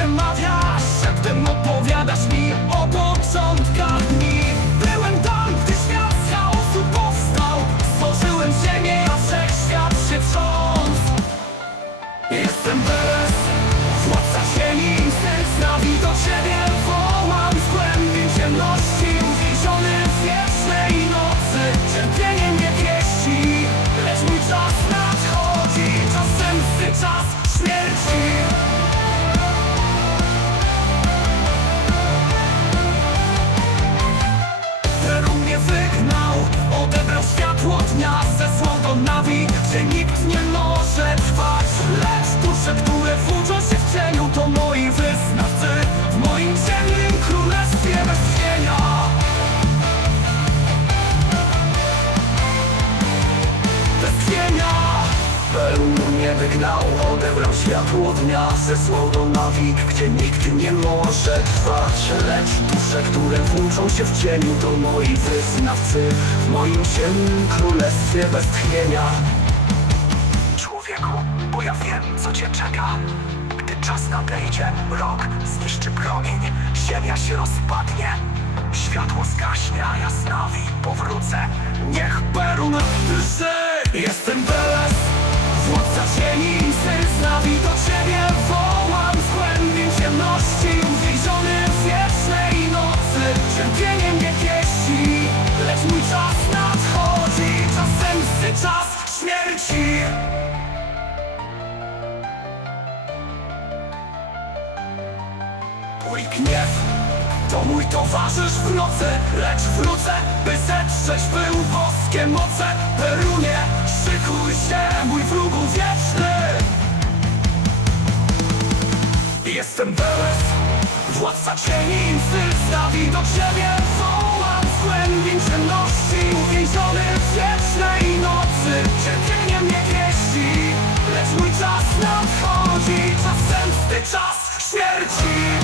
przemawiasz Szeptem opowiadasz mi o gdzie nikt nie może trwać. Lecz dusze, które włóczą się w cieniu To moi wyznawcy. W moim ciemnym królestwie bez tchnienia. Bez Peru mnie wygnał, odebrał światło dnia. Zesłał do nawik, gdzie nikt nie może trwać. Lecz dusze, które włóczą się w cieniu To moi wyznawcy. W moim ciemnym królestwie bez tchnienia bo ja wiem, co cię czeka. Gdy czas nadejdzie, rok zniszczy promień Ziemia się rozpadnie Światło zgaśnie, a ja z powrócę. Niech Perun drży Jestem Beles Władca cieni, syn z nawi do ciebie. Wołam Z głębi ciemności uwięziony w wiecznej nocy. Cierpienie mnie pieści Lecz mój czas nadchodzi Czas zemsty, czas śmierci Mój gniew. To mój towarzysz w nocy Lecz wrócę, by zetrzeć był boskie moce. Perunie, szykuj się, mój wrógu wieczny. Jestem Beles, władca cieni Instynkt stawi do ciebie. Wołam z głębi ciemności Uwięziony w wiecznej nocy. Cierpienie mnie pieści Lecz mój czas nadchodzi. Czas zemsty, czas śmierci